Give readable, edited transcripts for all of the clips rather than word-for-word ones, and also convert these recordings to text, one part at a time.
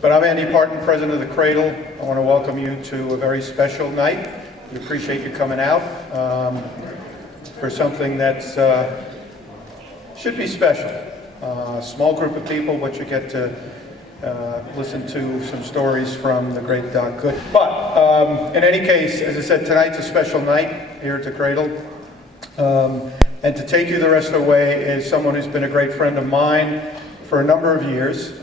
But I'm Andy Parton, president of the Cradle. I want to welcome you to a very special night. We appreciate you coming out for something that's should be special. Small group of people, but you get to listen to some stories from the great Doc Gooden. But in any case, as I said, tonight's a special night here at the Cradle. And to take you the rest of the way is someone who's been a great friend of mine for a number of years.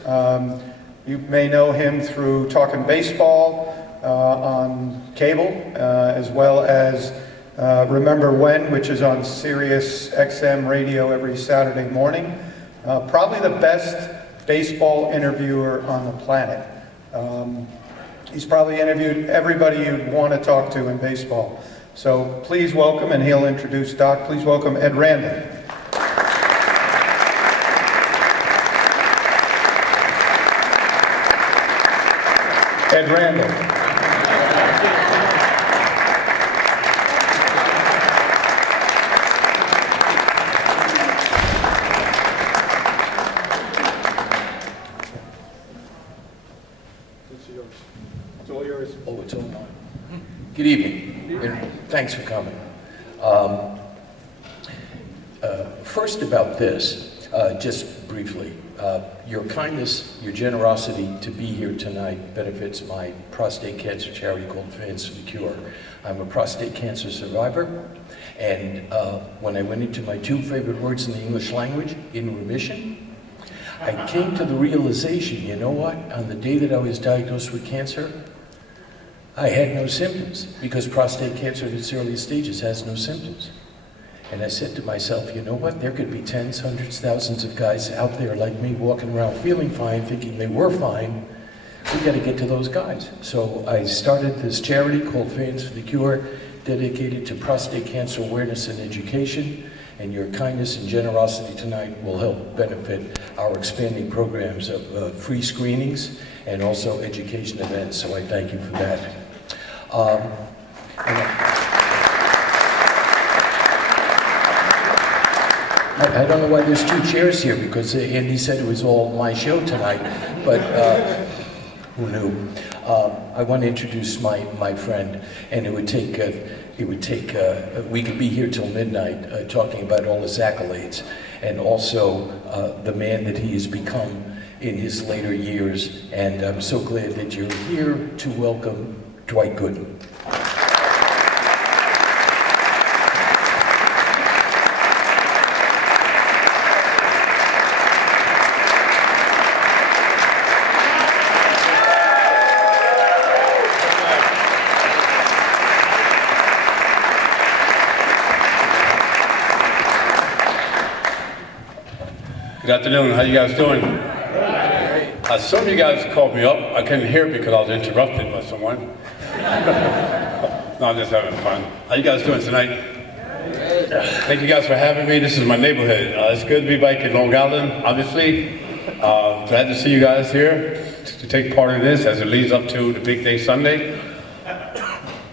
You may know him through Talkin' Baseball on cable, as well as Remember When, which is on Sirius XM radio every Saturday morning. Probably the best baseball interviewer on the planet. He's probably interviewed everybody you'd want to talk to in baseball. So please welcome, and he'll introduce Doc, please welcome Ed Randall. Ed Randall. It's all yours. Oh, it's all mine. Good evening, and thanks for coming. First about this, just briefly, your kindness, your generosity to be here tonight benefits my prostate cancer charity called Fans for the Cure. I'm a prostate cancer survivor, and when I went into my 2 favorite words in the English language, in remission, I came to the realization, you know what, on the day that I was diagnosed with cancer, I had no symptoms, because prostate cancer in its early stages has no symptoms. And I said to myself, you know what, there could be tens, hundreds, thousands of guys out there like me walking around feeling fine, thinking they were fine. We got to get to those guys. So I started this charity called Fans for the Cure, dedicated to prostate cancer awareness and education. And your kindness and generosity tonight will help benefit our expanding programs of free screenings and also education events. So I thank you for that. I don't know why there's 2 chairs here, because Andy said it was all my show tonight, but who knew? I want to introduce my friend, and we could be here till midnight talking about all his accolades, and also the man that he has become in his later years. And I'm so glad that you're here to welcome Dwight Gooden. Good afternoon, how you guys doing? Some of you guys called me up. I couldn't hear because I was interrupted by someone. No, I'm just having fun. How you guys doing tonight? Thank you guys for having me. This is my neighborhood. It's good to be back in Long Island, obviously. Glad to see you guys here to take part in this as it leads up to the big day Sunday.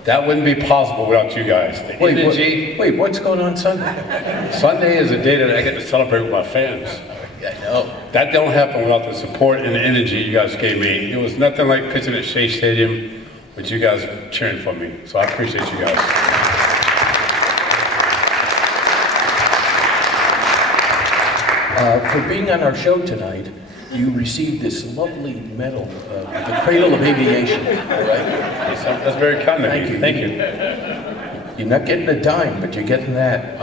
That wouldn't be possible without you guys. The energy. Wait, what's going on Sunday? Sunday is a day that I get to celebrate with my fans. I know. That don't happen without the support and the energy you guys gave me. It was nothing like pitching at Shea Stadium with you guys cheering for me. So I appreciate you guys. For being on our show tonight, you received this lovely medal, the Cradle of Aviation, all right? That's very kind of you. Thank you. You're not getting a dime, but you're getting that.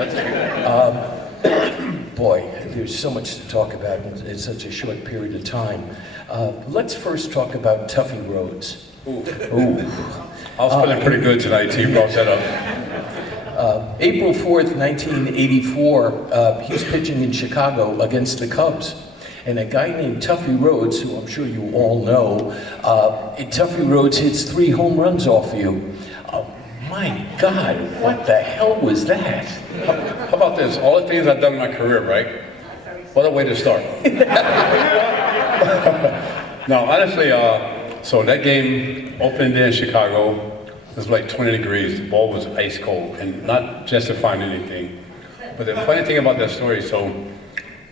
Boy, there's so much to talk about in such a short period of time. Let's first talk about Tuffy Rhodes. Ooh. I was feeling pretty good tonight till you brought that up. April 4th, 1984, he's pitching in Chicago against the Cubs. And a guy named Tuffy Rhodes, who I'm sure you all know, Tuffy Rhodes hits 3 home runs off you. My God, what the hell was that? How about this? All the things I've done in my career, right? What a way to start. No, honestly, so that game opened there in Chicago. It was like 20 degrees. The ball was ice cold, and not justifying anything. But the funny thing about that story, so,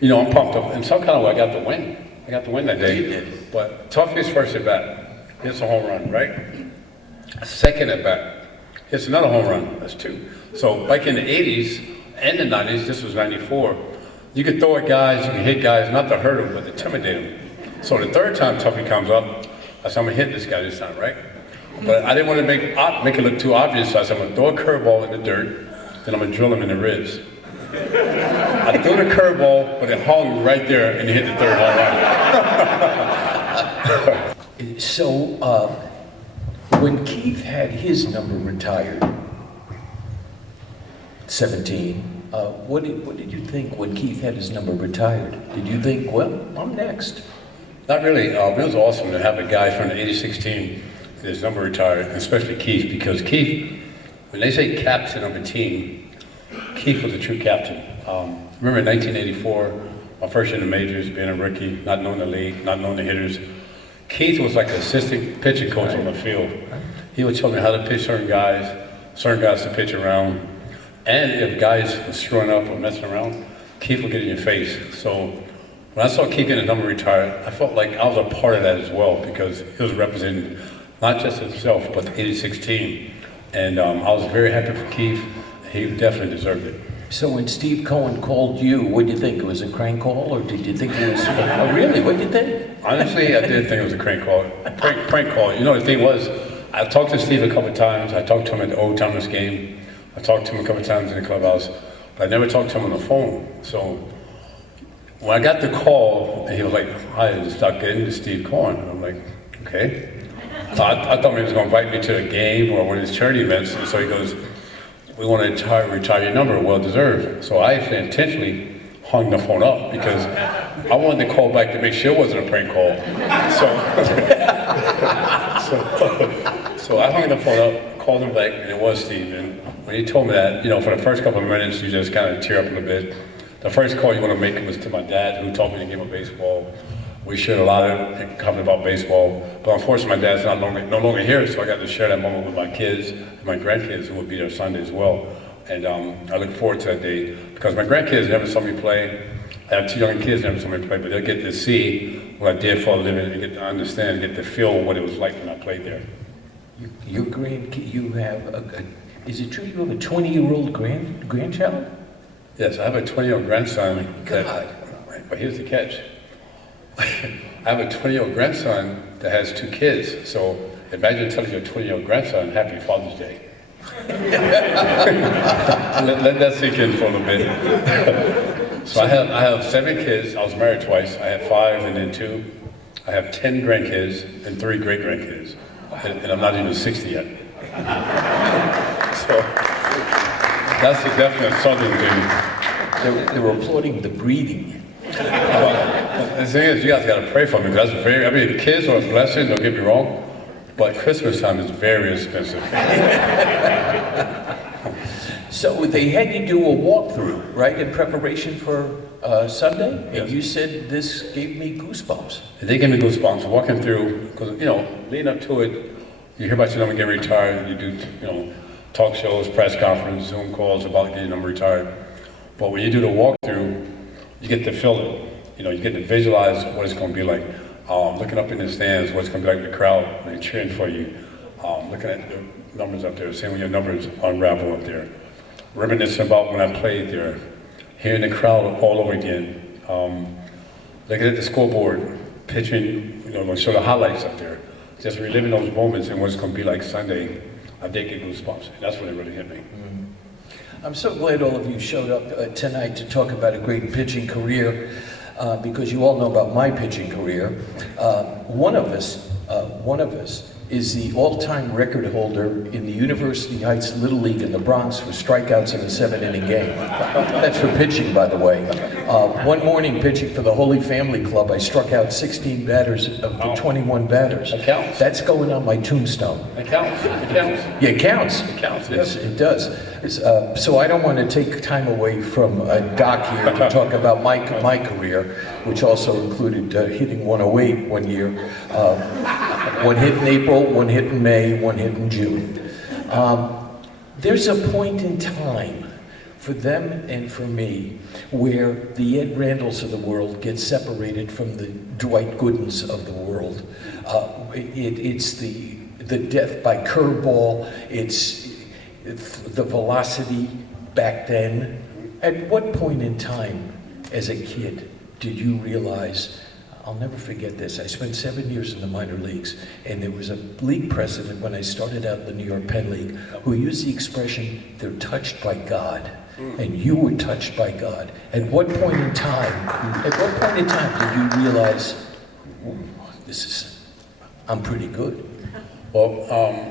you know, I'm pumped up. In some kind of way, I got the win. I got the win that day. You did. But Tuffy's first at bat, hits a home run, right? Second at bat, hits another home run. That's 2. So back in the 80s and the 90s, this was 94, you could throw at guys, you could hit guys, not to hurt them, but to intimidate them. So the third time Tuffy comes up, I said, I'm gonna hit this guy this time, right? But I didn't want to make it look too obvious, so I said, I'm gonna throw a curveball in the dirt, then I'm gonna drill him in the ribs. I threw the curveball, but it hung right there, and he hit the third home run. So, when Keith had his number retired, 17, what did you think when Keith had his number retired? Did you think, well, I'm next? Not really. It was awesome to have a guy from the '86 team get his number retired, especially Keith, because Keith, when they say captain of a team, Keith was a true captain. Remember in 1984, my first year in the majors, being a rookie, not knowing the league, not knowing the hitters, Keith was like an assistant pitching coach on the field. He would tell me how to pitch certain guys to pitch around, and if guys were screwing up or messing around, Keith would get in your face. So when I saw Keith getting his number retired, I felt like I was a part of that as well, because he was representing not just himself, but the '86 team. And I was very happy for Keith. He definitely deserved it. So when Steve Cohen called you, what did you think? It was a crank call, or did you think it was, oh really, what did you think? Honestly, I did think it was a crank call. Prank call. You know, the thing was, I talked to Steve a couple of times. I talked to him at the Old Timers game. I talked to him a couple of times in the clubhouse, but I never talked to him on the phone. So when I got the call, he was like, hi, this is Doc Gooden, this is Steve Cohen. And I'm like, okay. So I thought he was going to invite me to a game or one of his charity events. And so he goes, we want to retire your number, well deserved. So I actually intentionally hung the phone up because I wanted to call back to make sure it wasn't a prank call. So I hung the phone up, called him back, and it was Steve. And when he told me that, you know, for the first couple of minutes, you just kind of tear up a little bit. The first call you want to make was to my dad, who taught me the game of baseball. We shared a lot of comments about baseball, but unfortunately my dad's no longer here, so I got to share that moment with my kids and my grandkids, who will be there Sunday as well. And I look forward to that day, because my grandkids never saw me play. I have 2 young kids never saw me play, but they'll get to see what I did for a living and get to understand, get to feel what it was like when I played there. Your grandkid, you have is it true you have a 20-year-old grandchild? Yes, I have a 20-year-old grandson. God. But here's the catch. I have a 20-year-old grandson that has 2 kids. So imagine telling your 20-year-old grandson, Happy Father's Day. let that sink in for a little bit. So I have 7 kids. I was married twice. I have 5 and then 2. I have 10 grandkids and 3 great-grandkids. And I'm not even 60 yet. So that's a definite Southern thing. They were applauding the breeding. The thing is, you guys got to pray for me, because that's very, I mean, kids are a blessing, don't get me wrong, but Christmas time is very expensive. So they had you do a walkthrough, right, in preparation for Sunday? Yes. And you said this gave me goosebumps. They gave me goosebumps walking through, because, you know, leading up to it, you hear about your number getting retired, you do, you know, talk shows, press conferences, Zoom calls about getting your number retired. But when you do the walkthrough, you get to feel it. You know, you get to visualize what it's going to be like. Looking up in the stands, what it's going to be like with the crowd when they're cheering for you. Looking at the numbers up there, seeing when your numbers unravel up there. Reminiscing about when I played there. Hearing the crowd all over again. Looking at the scoreboard, pitching, you know, going to show the highlights up there. Just reliving those moments and what it's going to be like Sunday. I did get goosebumps. And that's when it really hit me. I'm so glad all of you showed up tonight to talk about a great pitching career, because you all know about my pitching career. One of us is the all-time record holder in the University Heights Little League in the Bronx for strikeouts in a 7-inning game. That's for pitching, by the way. One morning, pitching for the Holy Family Club, I struck out 16 batters of the 21 batters. That counts. That's going on my tombstone. It counts. It counts. Yeah, it counts. It counts, Yes, it does. So I don't want to take time away from Doc here to talk about my career, which also included hitting 108 one year. One hit in April, one hit in May, one hit in June. There's a point in time for them and for me, where the Ed Randalls of the world get separated from the Dwight Goodens of the world. It's the death by curveball, it's the velocity back then. At what point in time, as a kid, did you realize, I'll never forget this, I spent 7 years in the minor leagues, and there was a league president when I started out in the New York Penn League who used the expression, they're touched by God. And you were touched by God. At what point in time did you realize, I'm pretty good? Well,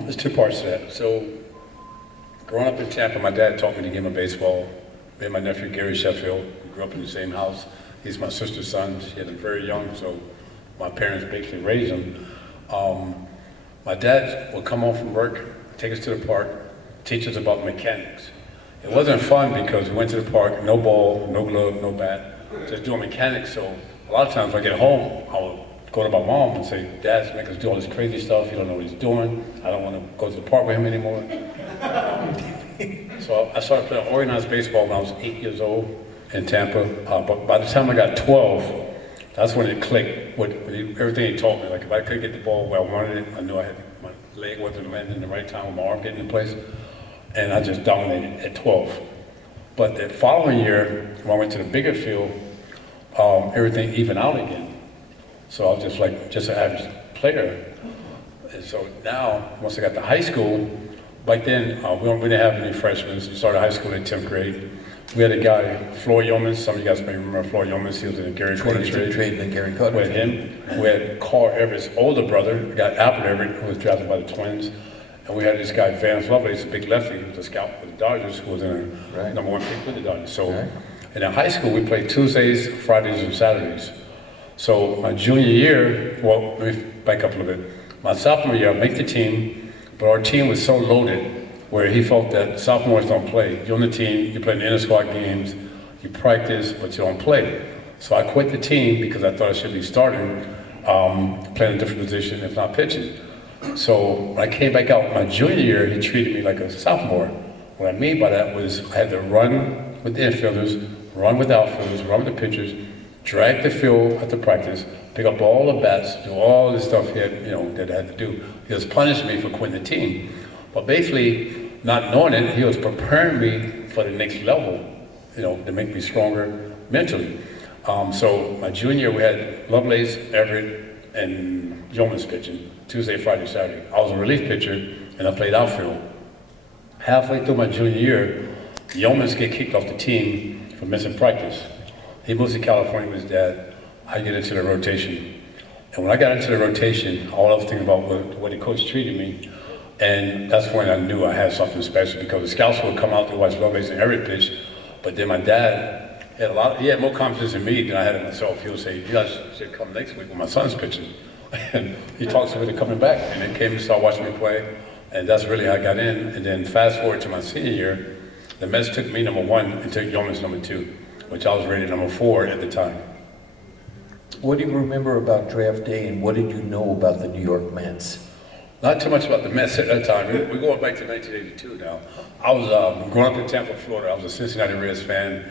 there's two parts to that. So, growing up in Tampa, my dad taught me the game of baseball. Me and my nephew, Gary Sheffield, we grew up in the same house. He's my sister's son. She had him very young, so my parents basically raised him. My dad would come home from work, take us to the park, teach us about mechanics. It wasn't fun because we went to the park, no ball, no glove, no bat, just doing mechanics. So a lot of times when I get home, I would go to my mom and say, Dad's making us do all this crazy stuff. He don't know what he's doing. I don't want to go to the park with him anymore. So I started playing organized baseball when I was 8 years old in Tampa. But by the time I got 12, that's when it clicked with everything he taught me. Like if I couldn't get the ball where I wanted it, I knew I had my leg wasn't landing in the right time with my arm getting in place. And I just dominated at 12. But the following year, when I went to the bigger field, everything evened out again. So I was just an average player. And so now, once I got to high school, back then, we didn't have any freshmen. We started high school in 10th grade. We had a guy, Floyd Yeomans. Some of you guys may remember Floyd Yeomans. He was in the Gary Carter trade. In the Gary Carter with him. We had Carl Everett's older brother. We got Albert Everett, who was drafted by the Twins. And we had this guy, Vance Lovelace, a big lefty, who was a scout for the Dodgers, who was in a #1 pick with the Dodgers. So in high school, we played Tuesdays, Fridays, and Saturdays. So my junior year, well, let me back up a little bit. My sophomore year, I made the team, but our team was so loaded where he felt that sophomores don't play. You're on the team, you play in inter-squad games, you practice, but you don't play. So I quit the team because I thought I should be starting, playing a different position, if not pitching. So when I came back out my junior year, he treated me like a sophomore. What I mean by that was I had to run with the infielders, run with outfielders, run with the pitchers, drag the field at the practice, pick up all the bats, do all the stuff he had, that I had to do. He was punishing me for quitting the team. But basically, not knowing it, he was preparing me for the next level, to make me stronger mentally. So my junior year, we had Lovelace, Everett, and Yeomans pitching. Tuesday, Friday, Saturday. I was a relief pitcher, and I played outfield. Halfway through my junior year, Yeomans get kicked off the team for missing practice. He moves to California with his dad. I get into the rotation. And when I got into the rotation, all I was thinking about was the way the coach treated me. And that's when I knew I had something special, because the scouts would come out to watch Lovelace and Everett pitch. But then my dad he had more confidence in me than I had in myself. He would say, you guys should come next week when my son's pitching. And he talks me into coming back, and then came and started watching me play, and that's really how I got in. And then fast forward to my senior year, the Mets took me #1 and took Yeomans #2, which I was rated #4 at the time. What do you remember about draft day, and what did you know about the New York Mets? Not too much about the Mets at that time. We're going back to 1982 now. I was growing up in Tampa, Florida. I was a Cincinnati Reds fan.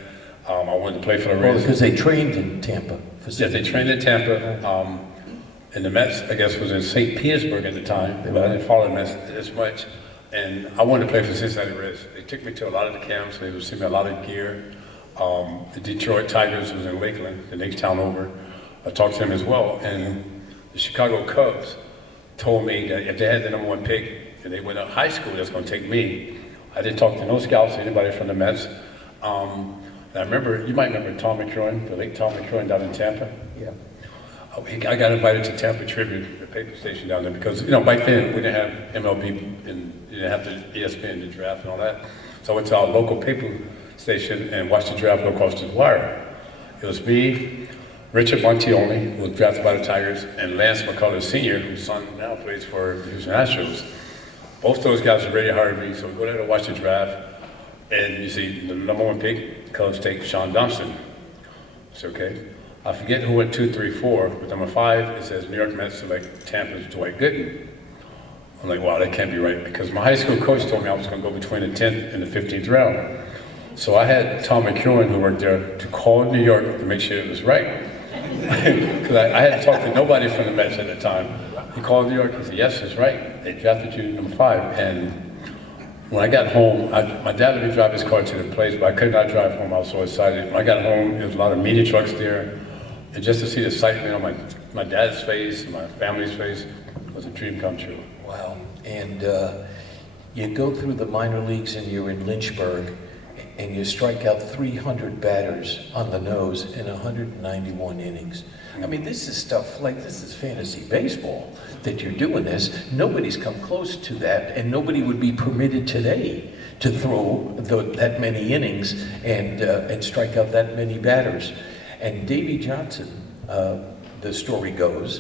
I wanted to play for the Reds. Because they trained in Tampa. Yeah, they trained in Tampa. And the Mets, I guess, was in St. Petersburg at the time, but I didn't follow the Mets as much. And I wanted to play for Cincinnati Reds. They took me to a lot of the camps. They would send me a lot of gear. The Detroit Tigers was in Lakeland, the next town over. I talked to them as well. And the Chicago Cubs told me that if they had the #1 pick and they went to high school, that's going to take me. I didn't talk to no scouts, anybody from the Mets. And I remember, you might remember Tom McCrory, the late Tom McCrory down in Tampa. Yeah. I got invited to Tampa Tribune, the paper station down there, because back then we didn't have MLB and you didn't have the ESPN, the draft and all that. So I went to our local paper station and watched the draft go across the wire. It was me, Richard Montione, who was drafted by the Tigers, and Lance McCullers Sr., whose son now plays for the Houston Astros. Both those guys were really hard at me, so we go there to watch the draft, and you see the #1 pick, Cubs take Sean Dunston. It's okay. I forget who went 2, 3, 4, but #5, it says New York Mets select Tampa's Dwight Gooden. I'm like, wow, that can't be right, because my high school coach told me I was going to go between the 10th and the 15th round. So I had Tom McEwen, who worked there, to call New York to make sure it was right. Because I hadn't talked to nobody from the Mets at the time. He called New York, he said, yes, it's right. They drafted you number 5. And when I got home, my dad let me drive his car to the place, but I could not drive home. I was so excited. When I got home, there was a lot of media trucks there. And just to see the excitement on my dad's face, and my family's face, was a dream come true. Wow. And you go through the minor leagues and you're in Lynchburg, and you strike out 300 batters on the nose in 191 innings. I mean, this is stuff like, this is fantasy baseball that you're doing this. Nobody's come close to that, and nobody would be permitted today to throw that many innings and strike out that many batters. And Davey Johnson, the story goes,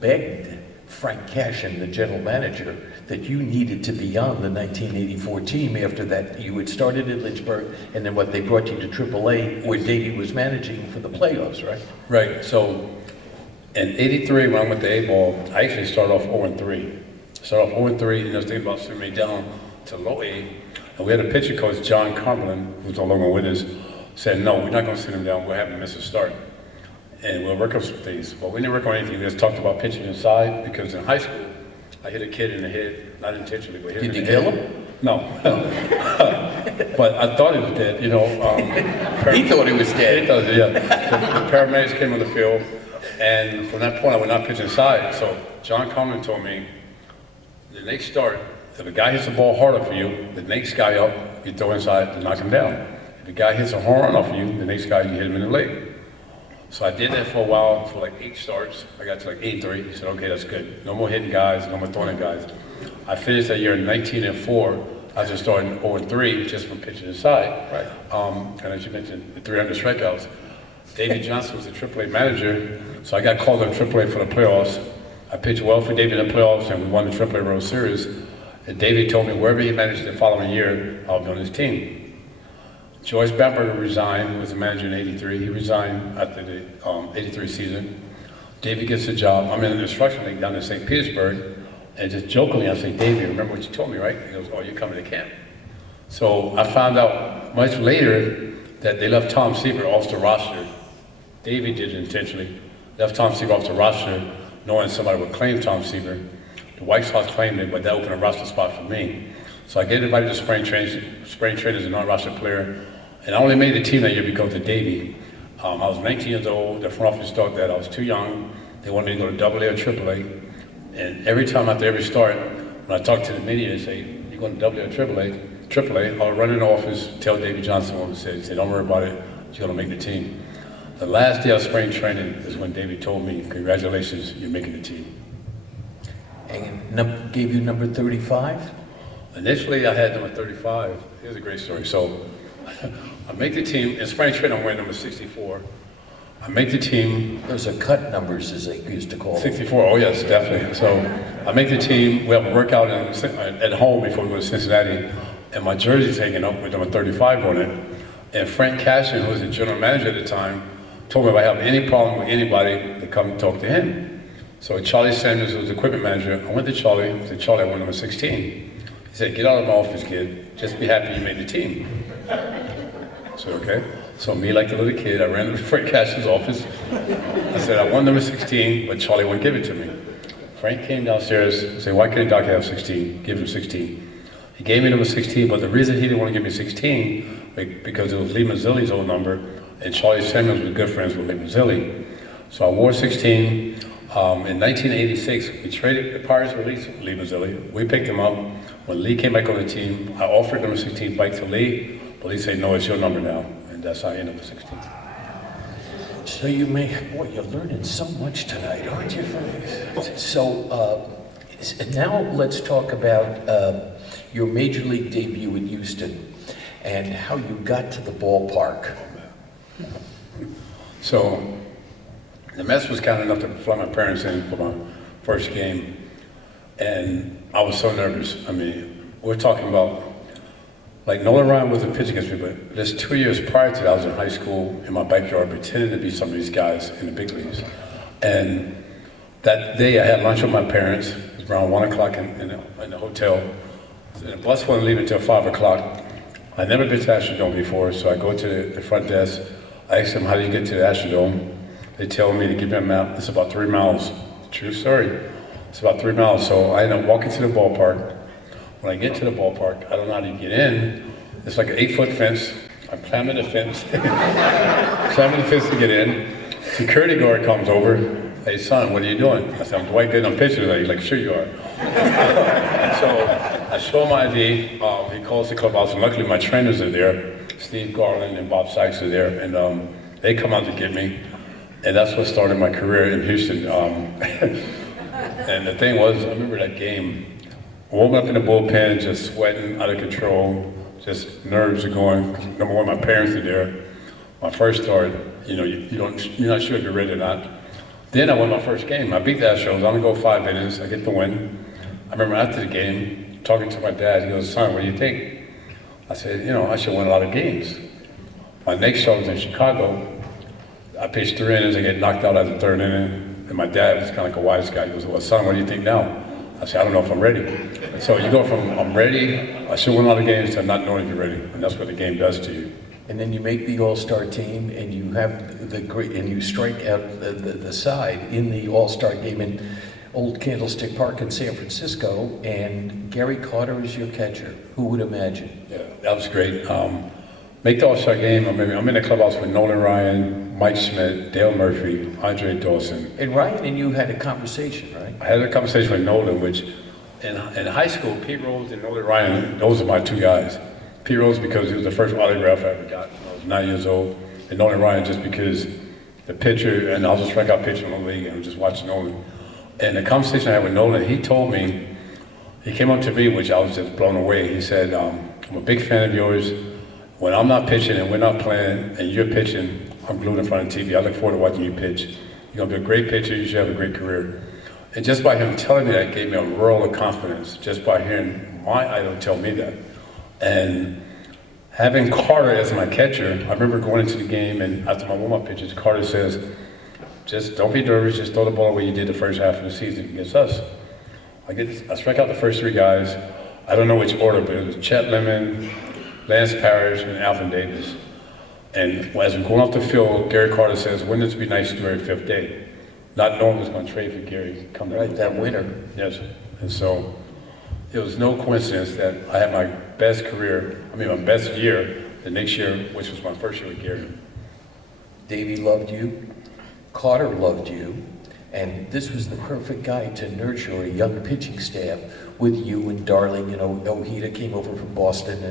begged Frank Cashin, the general manager, that you needed to be on the 1984 team after that. You had started in Lynchburg, and then they brought you to AAA, where Davey was managing for the playoffs, right? Right, so in '83, when I went to A-ball, I actually started off 0-3. Started off 0-3, and I was thinking about sending me down to low A. And we had a pitcher coach, John Carmelin, who's no longer with us, said, no, we're not going to send him down, we'll have him miss a start. And we'll work on some things. But we didn't work on anything, we just talked about pitching inside, because in high school, I hit a kid in the head, not intentionally, but hit him in the head. Did you kill him? No. But I thought he was dead, you know. He thought he was dead. He thought, yeah. The paramedics came on the field, and from that point, I would not pitch inside. So John Carmelin told me, the next start, if a guy hits the ball harder for you, the next guy up, you throw inside to knock him down. If the guy hits a home run off you, the next guy, you hit him in the leg. So I did that for a while, for like 8 starts. I got to like 8-3. He said, okay, that's good. No more hitting guys, no more throwing guys. I finished that year in 19-4. I just started 0-3 just from pitching inside. Right. And as you mentioned, the 300 strikeouts. Davey Johnson was the AAA manager, so I got called up AAA for the playoffs. I pitched well for Davey in the playoffs, and we won the AAA World Series. And Davey told me wherever he managed the following year, I'll be on his team. George Bamberger resigned, who was the manager in '83. He resigned after the '83 season. Davey gets a job. I'm in an instruction league down in St. Petersburg, and just jokingly, I say, Davey, remember what you told me, right? He goes, oh, you're coming to camp. So I found out much later that they left Tom Seaver off the roster. Davey did it intentionally. Left Tom Seaver off the roster, knowing somebody would claim Tom Seaver. The White Sox claimed it, but that opened a roster spot for me. So I get invited to spring training as a non-roster player. And I only made the team that year because of Davey. I was 19 years old. The front office thought that I was too young. They wanted me to go to AA or AAA. And every time after every start, when I talk to the media, they say, you're going to AA or AAA, I'll run in the office, tell Davey Johnson what to say. He said, don't worry about it, you're going to make the team. The last day of spring training is when Davey told me, congratulations, you're making the team. And gave you number 35? Initially, I had number 35. Here's a great story. So I make the team. In spring training, I'm wearing number 64. I make the team. Those are cut numbers, as they used to call them. 64, oh yes, definitely. So I make the team. We have a workout at home before we go to Cincinnati. And my jersey's hanging up with number 35 on it. And Frank Cashin, who was the general manager at the time, told me if I have any problem with anybody to come talk to him. So Charlie Sanders was the equipment manager. I went to Charlie. I said, Charlie, I want number 16. He said, get out of my office, kid. Just be happy you made the team. I said, okay. So me, like the little kid, I ran to Frank Cashin's office. I said, I want number 16, but Charlie wouldn't give it to me. Frank came downstairs and said, why can't Doc have 16? Give him 16. He gave me number 16, but the reason he didn't want to give me 16, because it was Lee Mazzilli's old number, and Charlie Samuels was good friends with Lee Mazzilli. So I wore 16. In 1986, we traded, the Pirates released Lee Mazzilli. We picked him up. When Lee came back on the team, I offered number 16 back to Lee, but Lee said, no, it's your number now. And that's how I ended up with 16. So you boy, you're learning so much tonight, aren't you? So now let's talk about your major league debut in Houston and how you got to the ballpark. So the Mets was kind enough to fly my parents in for my first game, and I was so nervous. I mean, we're talking about, like, Nolan Ryan wasn't pitching against me, but just 2 years prior to that, I was in high school in my backyard pretending to be some of these guys in the big leagues. And that day I had lunch with my parents. It was around 1 o'clock in the hotel. And the bus wasn't leaving until 5 o'clock. I'd never been to the Astrodome before, so I go to the front desk. I ask them, how do you get to the Astrodome? They tell me to give me a map. It's about 3 miles. True story. It's about 3 miles. So I end up walking to the ballpark. When I get to the ballpark, I don't know how to get in. It's like an 8-foot fence. I'm climbing the fence. Climbing the fence to get in. Security guard comes over. Hey son, what are you doing? I said, I'm Dwight Doc, I'm pitching today. He's like, sure you are. So I show him my ID. He calls the clubhouse, and luckily my trainers are there. Steve Garland and Bob Sykes are there, and they come out to get me. And that's what started my career in Houston. And the thing was, I remember that game. Warming up in the bullpen, just sweating, out of control, just nerves are going. Number one, my parents are there. My first start, you know, you're not sure if you're ready or not. Then I won my first game. I beat the Astros. I'm gonna go 5 innings. I get the win. I remember after the game, talking to my dad. He goes, "Son, what do you think?" I said, "You know, I should win a lot of games." My next show was in Chicago. I pitched 3 innings. I get knocked out at the 3rd inning, and my dad was kind of like a wise guy. He goes, "Well, son, what do you think now?" I said, "I don't know if I'm ready." And so you go from I'm ready, I should win a lot of games, to not knowing if you're ready, and that's what the game does to you. And then you make the All-Star team, and you have the great, and you strike out the side in the All-Star game in Old Candlestick Park in San Francisco, and Gary Carter is your catcher. Who would imagine? Yeah, that was great. Make the All-Star game. I'm in the clubhouse with Nolan Ryan, Mike Schmidt, Dale Murphy, Andre Dawson. And Ryan and you had a conversation, right? I had a conversation with Nolan, which in high school, Pete Rose and Nolan Ryan, those are my 2 guys. Pete Rose because he was the first autograph I ever got when I was 9 years old, and Nolan Ryan just because the pitcher, and I was a strikeout pitcher in the league, and I'm just watching Nolan. And the conversation I had with Nolan, he told me, he came up to me, which I was just blown away. He said, I'm a big fan of yours. When I'm not pitching and we're not playing and you're pitching, I'm glued in front of TV. I look forward to watching you pitch. You're gonna be a great pitcher, you should have a great career. And just by him telling me that gave me a world of confidence, just by hearing my idol tell me that. And having Carter as my catcher, I remember going into the game and after my warm-up pitches, Carter says, just don't be nervous, just throw the ball where you did the first half of the season against us. I strike out the first 3 guys. I don't know which order, but it was Chet Lemon, Lance Parrish, and Alvin Davis. And as we're going off the field, Gary Carter says, wouldn't this be nice to do every 5th day? Not knowing was going to trade for Gary. Come right, that winter. Yes. And so it was no coincidence that I had my best career, my best year, the next year, which was my first year with Gary. Davey loved you, Carter loved you, and this was the perfect guy to nurture a young pitching staff with you and Darling, Ojeda came over from Boston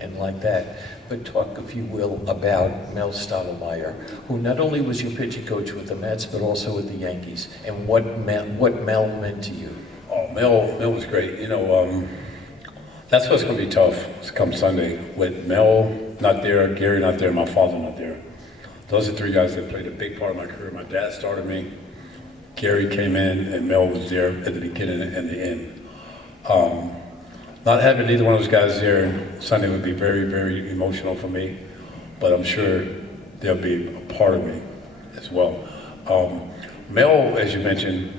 and like that. But talk, if you will, about Mel Stottlemyre, who not only was your pitching coach with the Mets, but also with the Yankees, and what Mel meant to you. Oh, Mel was great. That's what's going to be tough come Sunday. With Mel not there, Gary not there, my father not there. Those are 3 guys that played a big part of my career. My dad started me, Gary came in, and Mel was there at the beginning and the end. Not having either one of those guys there Sunday would be very, very emotional for me, but I'm sure they'll be a part of me as well. Mel, as you mentioned,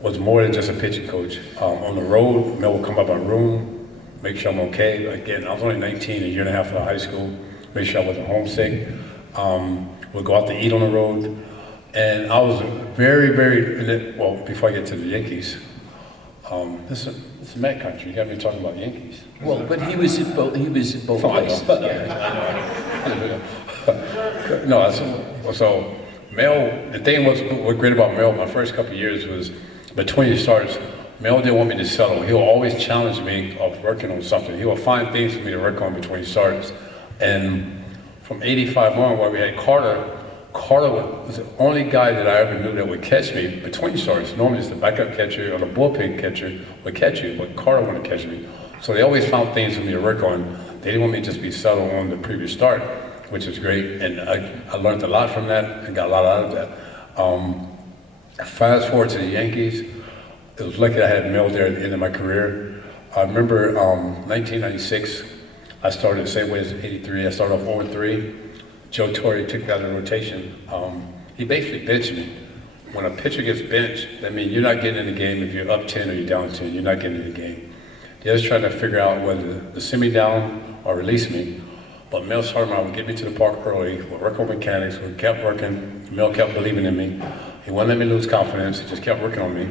was more than just a pitching coach. On the road, Mel would come up my room, make sure I'm okay. Again, I was only 19, a year and a half out of high school, make sure I wasn't homesick. We'd go out to eat on the road. And I was very, very, well, before I get to the Yankees, this is Met country. You got me talking about Yankees. Well, but he was in both places. No, so Mel, the thing was, what great about Mel, my first couple of years was between starts, Mel didn't want me to settle. He'll always challenge me of working on something. He will find things for me to work on between starts. And from 85 on, where we had Carter was the only guy that I ever knew that would catch me between starts. Normally it's the backup catcher or the bullpen catcher would catch you, but Carter wanted to catch me. So they always found things for me to work on. They didn't want me to just be settled on the previous start, which is great. And I learned a lot from that and got a lot out of that. Fast forward to the Yankees, it was lucky I had Mel there at the end of my career. I remember 1996, I started the same way as 83. I started off 0-3. Joe Torre took me out of the rotation. He basically benched me. When a pitcher gets benched, that means you're not getting in the game if you're up 10 or you're down 10. You're not getting in the game. They're just trying to figure out whether to send me down or release me. But Mel Sartman would get me to the park early. We'd work on mechanics. We kept working. Mel kept believing in me. He wouldn't let me lose confidence. He just kept working on me.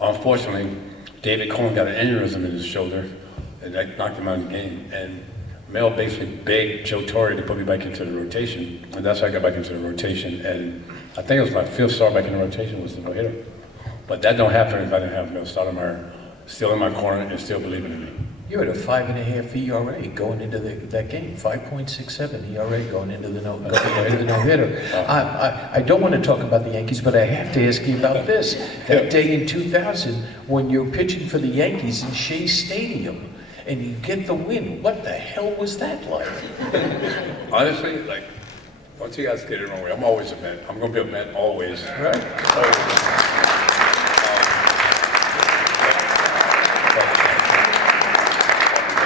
Unfortunately, David Cohen got an aneurysm in his shoulder, and that knocked him out of the game. And Mel basically begged Joe Torre to put me back into the rotation, and that's how I got back into the rotation. And I think it was my 5th start back in the rotation was the no-hitter. But that don't happen if I didn't have Mel Stoudemire still in my corner and still believing in me. You had a 5.5 ERA going into that game, 5.67 ERA going into the no-hitter. I don't want to talk about the Yankees, but I have to ask you about this. That day in 2000, when you're pitching for the Yankees in Shea Stadium, and you get the win, what the hell was that like? Honestly, like, once you guys get it wrong way, I'm always a Met. I'm going to be a Met always. Right.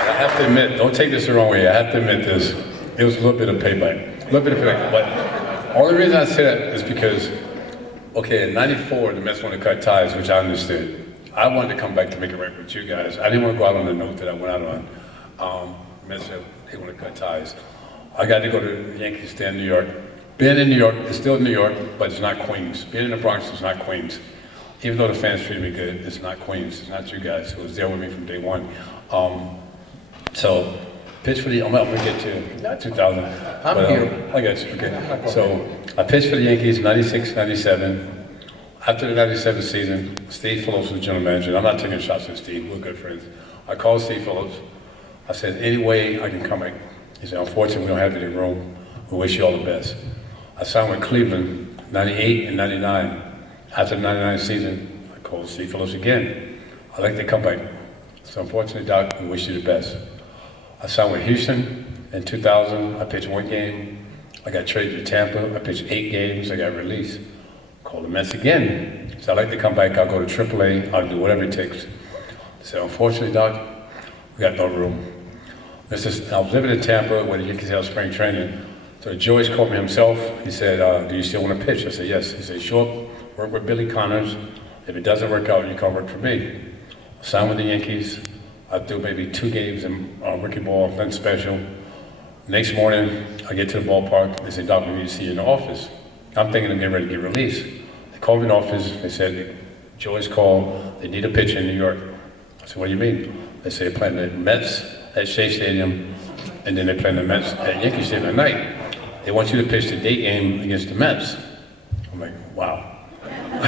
I have to admit, don't take this the wrong way, I have to admit this, it was a little bit of payback. A little bit of payback, but the only reason I say that is because, okay, in '94, the Mets wanted to cut ties, which I understood. I wanted to come back to make a record with you guys. I didn't want to go out on the note that I went out on. Mets said they want to cut ties. I got to go to the Yankee stand in New York. Being in New York, it's still New York, but it's not Queens. Being in the Bronx is not Queens. Even though the fans treated me good, it's not Queens. It's not you guys who was there with me from day one. So, pitched for the, I'm not going to get to, not 2000. I'm here. I got you, okay. So, I pitched for the Yankees 96, 97. After the 97 season, Steve Phillips was the general manager. I'm not taking shots at Steve, we're good friends. I called Steve Phillips. I said, any way I can come back. He said, unfortunately, we don't have it in Rome. We wish you all the best. I signed with Cleveland, 98 and 99. After the 99 season, I called Steve Phillips again. I'd like to come back. So unfortunately, Doc, we wish you the best. I signed with Houston in 2000. I pitched 1 game. I got traded to Tampa. I pitched 8 games. I got released. Called the Mets again. So I'd like to come back. I'll go to AAA. I'll do whatever it takes. So unfortunately, Doc, we got no room. I was living in Tampa where the Yankees had spring training. So Joyce called me himself. He said, do you still want to pitch? I said, yes. He said, show up, work with Billy Connors. If it doesn't work out, you come work for me. I signed with the Yankees. I do maybe 2 games in rookie ball, nothing special. Next morning, I get to the ballpark. They said, Doc, we need to see you in the office. I'm thinking I'm getting ready to get released. They called me in the office. They said, Joyce called. They need a pitcher in New York. I said, what do you mean? They say they're playing the Mets at Shea Stadium, and then they're playing the Mets at Yankee Stadium at night. They want you to pitch the day game against the Mets. I'm like, wow.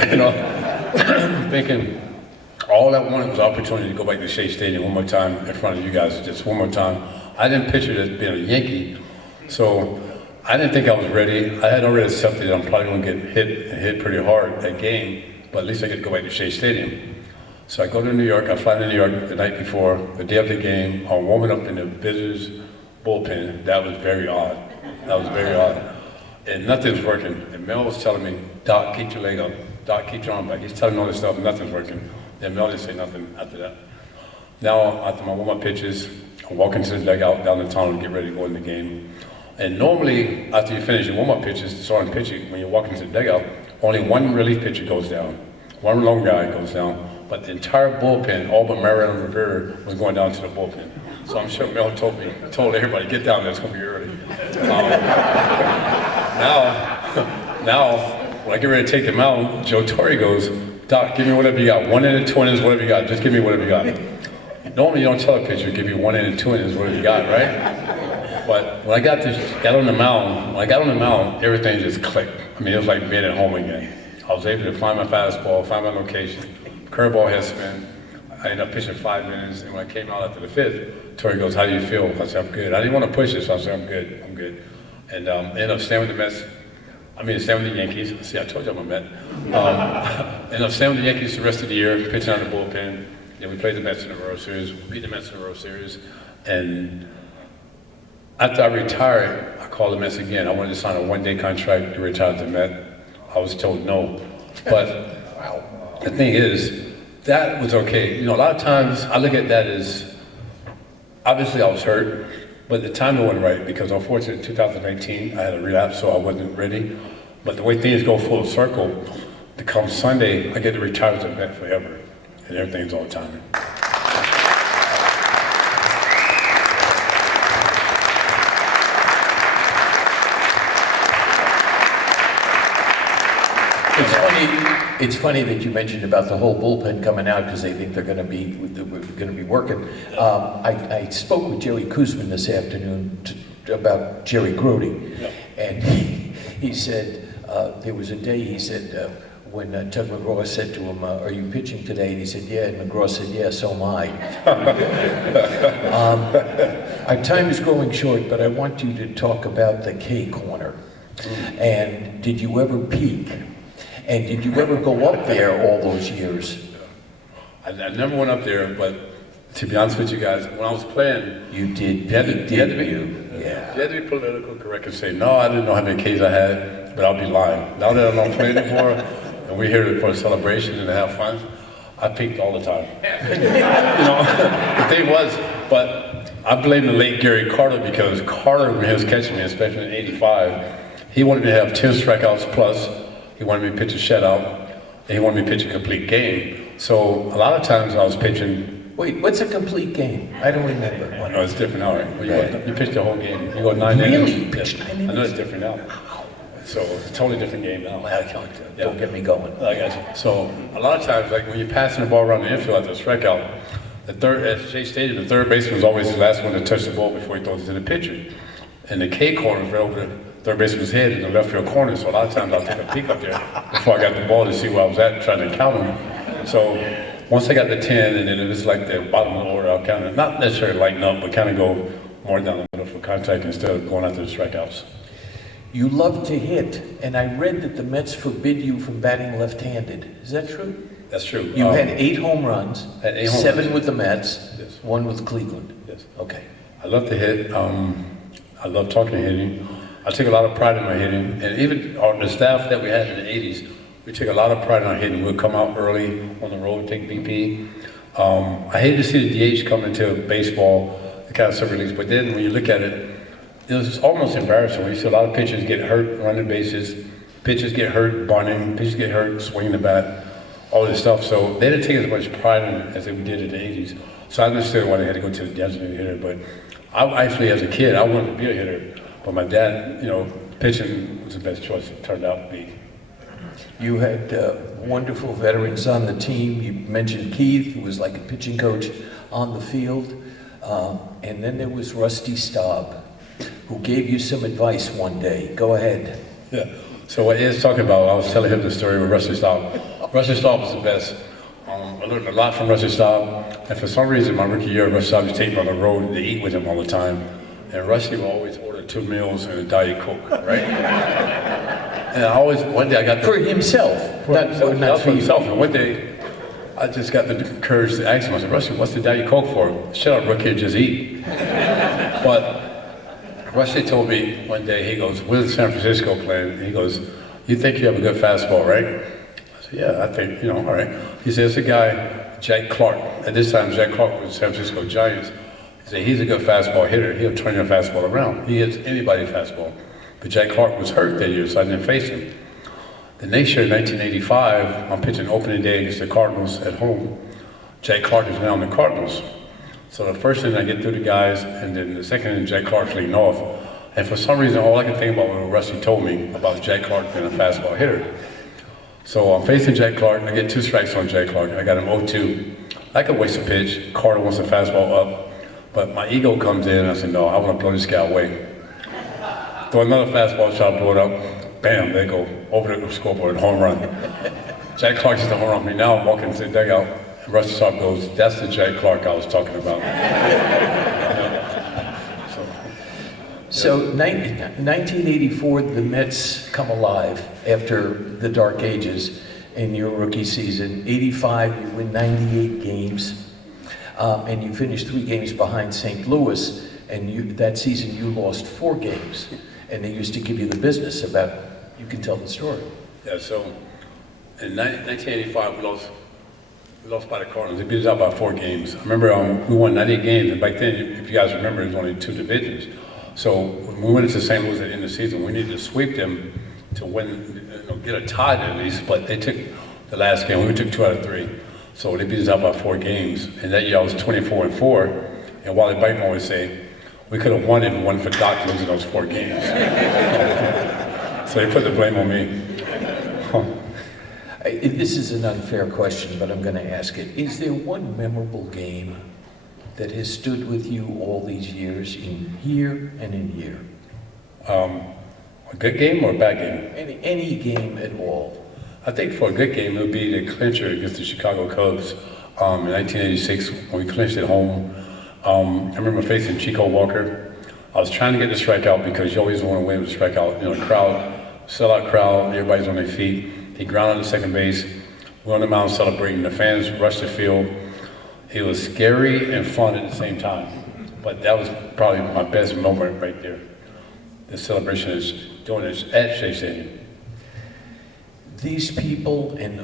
You know, thinking all I wanted was opportunity to go back to Shea Stadium one more time in front of you guys, just one more time. I didn't picture it as being a Yankee, so I didn't think I was ready. I had already accepted that I'm probably going to get hit pretty hard that game, but at least I get to go back to Shea Stadium. So I go to New York, I fly to New York the night before, the day of the game, I'm warming up in the visitors' bullpen. That was very odd. That was very odd. And nothing's working. And Mel was telling me, Doc, keep your leg up. Doc, keep your arm back. He's telling me all this stuff, and nothing's working. And Mel didn't say nothing after that. Now, after my warm-up pitches, I'm walking to the dugout down the tunnel to get ready to go in the game. And normally, after you finish your warm-up pitches, starting pitching, when you're walking to the dugout, only 1 relief pitcher goes down. 1 long guy goes down. But the entire bullpen, all but Mariano Rivera, was going down to the bullpen. So I'm sure Mel told everybody, get down there, it's going to be early. Now, when I get ready to take them out, Joe Torre goes, Doc, give me whatever you got. 1 inning, 2 innings, whatever you got. Just give me whatever you got. Normally, you don't tell a pitcher, give you 1 inning, 2 innings, whatever you got, right? But when I got on the mound, everything just clicked. I mean, it was like being at home again. I was able to find my fastball, find my location. Curveball head spin. I ended up pitching 5 minutes, and when I came out after the 5th, Torre goes, how do you feel? I said, I'm good. I didn't want to push it, so I said, I'm good. And ended up staying with the Mets. Staying with the Yankees. See, I told you I'm a Met. Ended up staying with the Yankees the rest of the year, pitching out of the bullpen. Then we played the Mets in the World Series, beat the Mets in the World Series. And after I retired, I called the Mets again. I wanted to sign a 1-day contract to retire to the Met. I was told no. But the thing is, that was okay. You know, a lot of times I look at that as, obviously I was hurt, but the timing wasn't right because unfortunately in 2018 I had a relapse, so I wasn't ready. But the way things go full circle, to come Sunday, I get to retire as a Met forever, and everything's all timing. It's funny that you mentioned about the whole bullpen coming out because they think we're going to be working. I spoke with Jerry Kuzman this afternoon about Jerry Grody, and he said there was a day he said when Tug McGraw said to him, "Are you pitching today?" And he said, "Yeah." And McGraw said, "Yeah, so am I." Our time is growing short, but I want you to talk about the K corner. And did you ever peak? And did you ever go up there all those years? I never went up there, but to be honest with you guys, when I was playing, You did. you had to be political correct and say, no, I didn't know how many Ks I had, but I'll be lying. Now that I don't play anymore, and we're here for a celebration and to have fun, I peaked all the time. The thing was, but I blame the late Gary Carter because Carter, when he was catching me, especially in '85, he wanted me to have 10 strikeouts plus. He wanted me to pitch a shutout, and he wanted me to pitch a complete game. So a lot of times I was pitching. Wait, what's a complete game? I don't remember. I know it's different now, right? Right. You pitch the whole game. You go 9 innings. Really? You pitched 9 innings? I know it's different now. So it's a totally different game now. Don't get me going. I got you. So a lot of times, like when you're passing the ball around the infield after a strikeout, the third, as Jay stated, the third baseman is always the last one to touch the ball before he throws it to the pitcher. And the K corner is right over the third baseman's head in the left field corner. So a lot of times I'll take a peek up there before I got the ball to see where I was at, trying to count him. So once I got the 10, and then it was like the bottom of the order, I'll kind of, not necessarily lighten up, but kind of go more down the middle for contact instead of going after the strikeouts. You love to hit, and I read that the Mets forbid you from batting left-handed. Is that true? That's true. You had 8 home runs, Had 8 home 7 runs. with the Mets, Yes. 1 with Cleveland. Yes. Okay. I love to hit. I love talking hitting. I take a lot of pride in my hitting, and even on the staff that we had in the '80s, we take a lot of pride in our hitting. We'll come out early on the road, take BP. I hate to see the DH come into baseball, the kind of several leagues, but then when you look at it, it was almost embarrassing. When you see a lot of pitchers get hurt running bases, pitchers get hurt bunting, pitchers get hurt swinging the bat, all this stuff. So they didn't take as much pride in it as they did in the '80s. So I understood why they had to go to the designated hitter. But I actually, as a kid, I wanted to be a hitter. But my dad, pitching was the best choice it turned out to be. You had wonderful veterans on the team. You mentioned Keith, who was like a pitching coach on the field. And then there was Rusty Staub, who gave you some advice one day. Go ahead. Yeah. So what Ed's talking about, I was telling him the story with Rusty Staub. Rusty Staub was the best. I learned a lot from Rusty Staub. And for some reason, my rookie year, Rusty Staub used to take me on the road to eat with him all the time. And Rusty would always order 2 meals and a Diet Coke, right? And one day I got For himself, not for you. himself. And one day, I just got the courage to ask him, I said, Rusty, what's the Diet Coke for? Shut up, rookie, just eat. But Rusty told me one day, he goes, we're in San Francisco playing. He goes, you think you have a good fastball, right? I said, yeah, I think, all right. He says, there's a guy, Jack Clark. At this time, Jack Clark was San Francisco Giants. He said, he's a good fastball hitter. He'll turn your fastball around. He hits anybody's fastball. But Jack Clark was hurt that year, so I didn't face him. The next year, 1985, I'm pitching opening day against the Cardinals at home. Jack Clark is now in the Cardinals. So the first inning I get through the guys, and then the second inning Jack Clark's leading off. And for some reason, all I can think about was what Rusty told me about Jack Clark being a fastball hitter. So I'm facing Jack Clark. I get 2 strikes on Jack Clark. I got him 0-2. I could waste a pitch. Carter wants a fastball up. But my ego comes in, and I said, no, I want to blow this guy away. Throw another fastball, try to blow it up. Bam, they go over the scoreboard, home run. Jack Clark hits the home run. Now I'm walking to the dugout, and Rusty Staub goes, that's the Jack Clark I was talking about. So 1984, the Mets come alive after the dark ages in your rookie season. 85, you win 98 games. And you finished 3 games behind St. Louis, and that season you lost 4 games. And they used to give you the business about, you can tell the story. Yeah, so in 1985, we lost by the Cardinals. They beat us out by 4 games. I remember we won 98 games, and back then, if you guys remember, it was only 2 divisions. So when we went into St. Louis at the end of the season, we needed to sweep them to win, get a tie at least, but they took the last game. We took 2 out of 3. So they beat us out by 4 games, and that year I was 24-4. And Wally Bateman always say, we could have won it if it wasn't for Doc losing those 4 games. So they put the blame on me. This is an unfair question, but I'm going to ask it. Is there one memorable game that has stood with you all these years, in year and in year? A good game or a bad game? Any game at all. I think for a good game, it would be the clincher against the Chicago Cubs in 1986 when we clinched at home. I remember facing Chico Walker. I was trying to get the strikeout because you always want to win with a strikeout. You know, the crowd, sellout crowd, everybody's on their feet. He grounded to second base. We're on the mound celebrating. The fans rushed the field. It was scary and fun at the same time. But that was probably my best moment right there. The celebration is doing this at Shea Stadium. These people and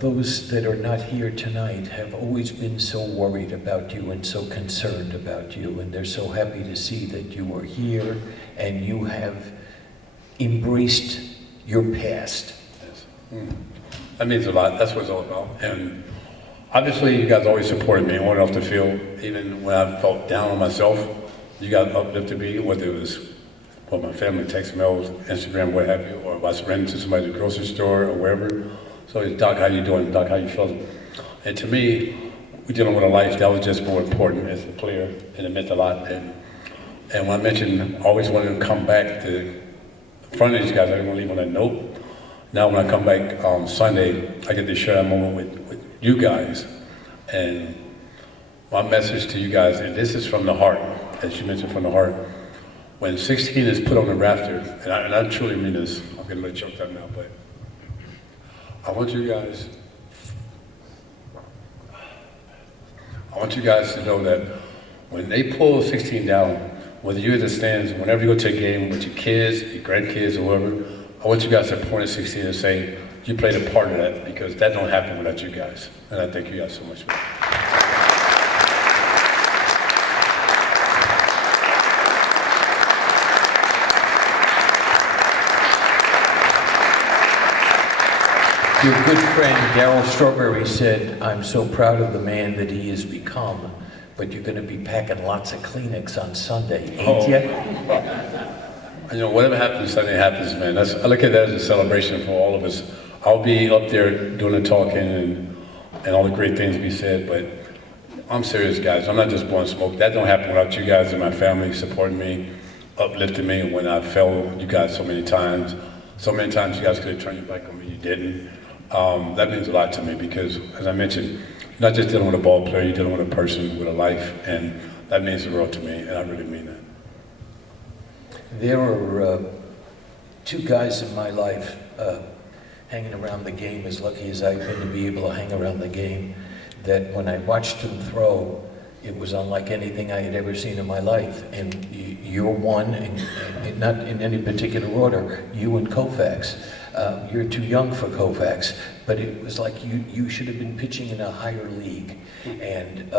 those that are not here tonight have always been so worried about you and so concerned about you, and they're so happy to see that you are here and you have embraced your past. Yes. That means a lot. That's what it's all about. And obviously, you guys always supported me on and off the field, even when I felt down on myself. You guys uplifted me, whether it was my family, text, mail, Instagram, what have you, or if I ran into somebody at the grocery store or wherever. So it's, Doc, how you doing? Doc, how you feeling? And to me, we're dealing with a life that was just more important as a player, and it meant a lot. And when I mentioned I always wanted to come back to in front of these guys, I didn't want to leave on that note. Now when I come back Sunday, I get to share that moment with you guys. And my message to you guys, and this is from the heart, as you mentioned, from the heart. When 16 is put on the rafter, and I truly mean this, I'm getting a little choked up now, but I want you guys to know that when they pull 16 down, whether you're in the stands, whenever you go to a game with your kids, your grandkids, or whoever, I want you guys to point at 16 and say, you played a part of that, because that don't happen without you guys. And I thank you guys so much for that. Your good friend Darryl Strawberry said, I'm so proud of the man that he has become, but you're going to be packing lots of Kleenex on Sunday, ain't ya? You know, whatever happens Sunday happens, man. I look at that as a celebration for all of us. I'll be up there doing the talking and all the great things we said, but I'm serious, guys. I'm not just blowing smoke. That don't happen without you guys and my family supporting me, uplifting me when I fell you guys so many times. So many times you guys could have turned your back on me, you didn't. That means a lot to me because, as I mentioned, you're not just dealing with a ball player, you're dealing with a person with a life, and that means the world to me, and I really mean that. There are two guys in my life hanging around the game, as lucky as I've been to be able to hang around the game, that when I watched them throw, it was unlike anything I had ever seen in my life. And you're one, and not in any particular order, you and Koufax. You're too young for Koufax, but it was like you should have been pitching in a higher league. And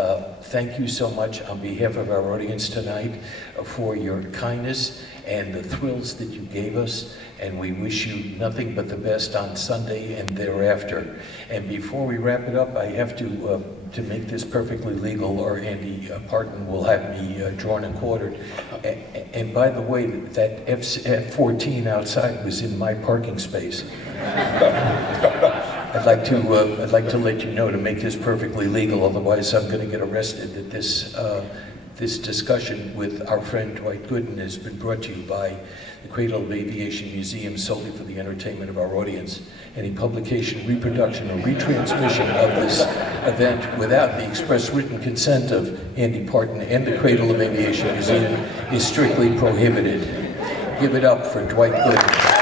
thank you so much on behalf of our audience tonight for your kindness and the thrills that you gave us. And we wish you nothing but the best on Sunday and thereafter. And before we wrap it up, I have to make this perfectly legal, or Andy Parton will have me drawn and quartered. And by the way, that F-14 outside was in my parking space. I'd like to let you know, to make this perfectly legal, otherwise I'm going to get arrested, that this discussion with our friend Dwight Gooden has been brought to you by the Cradle of Aviation Museum solely for the entertainment of our audience. Any publication, reproduction, or retransmission of this event without the express written consent of Andy Parton and the Cradle of Aviation Museum is strictly prohibited. Give it up for Dwight Gooden.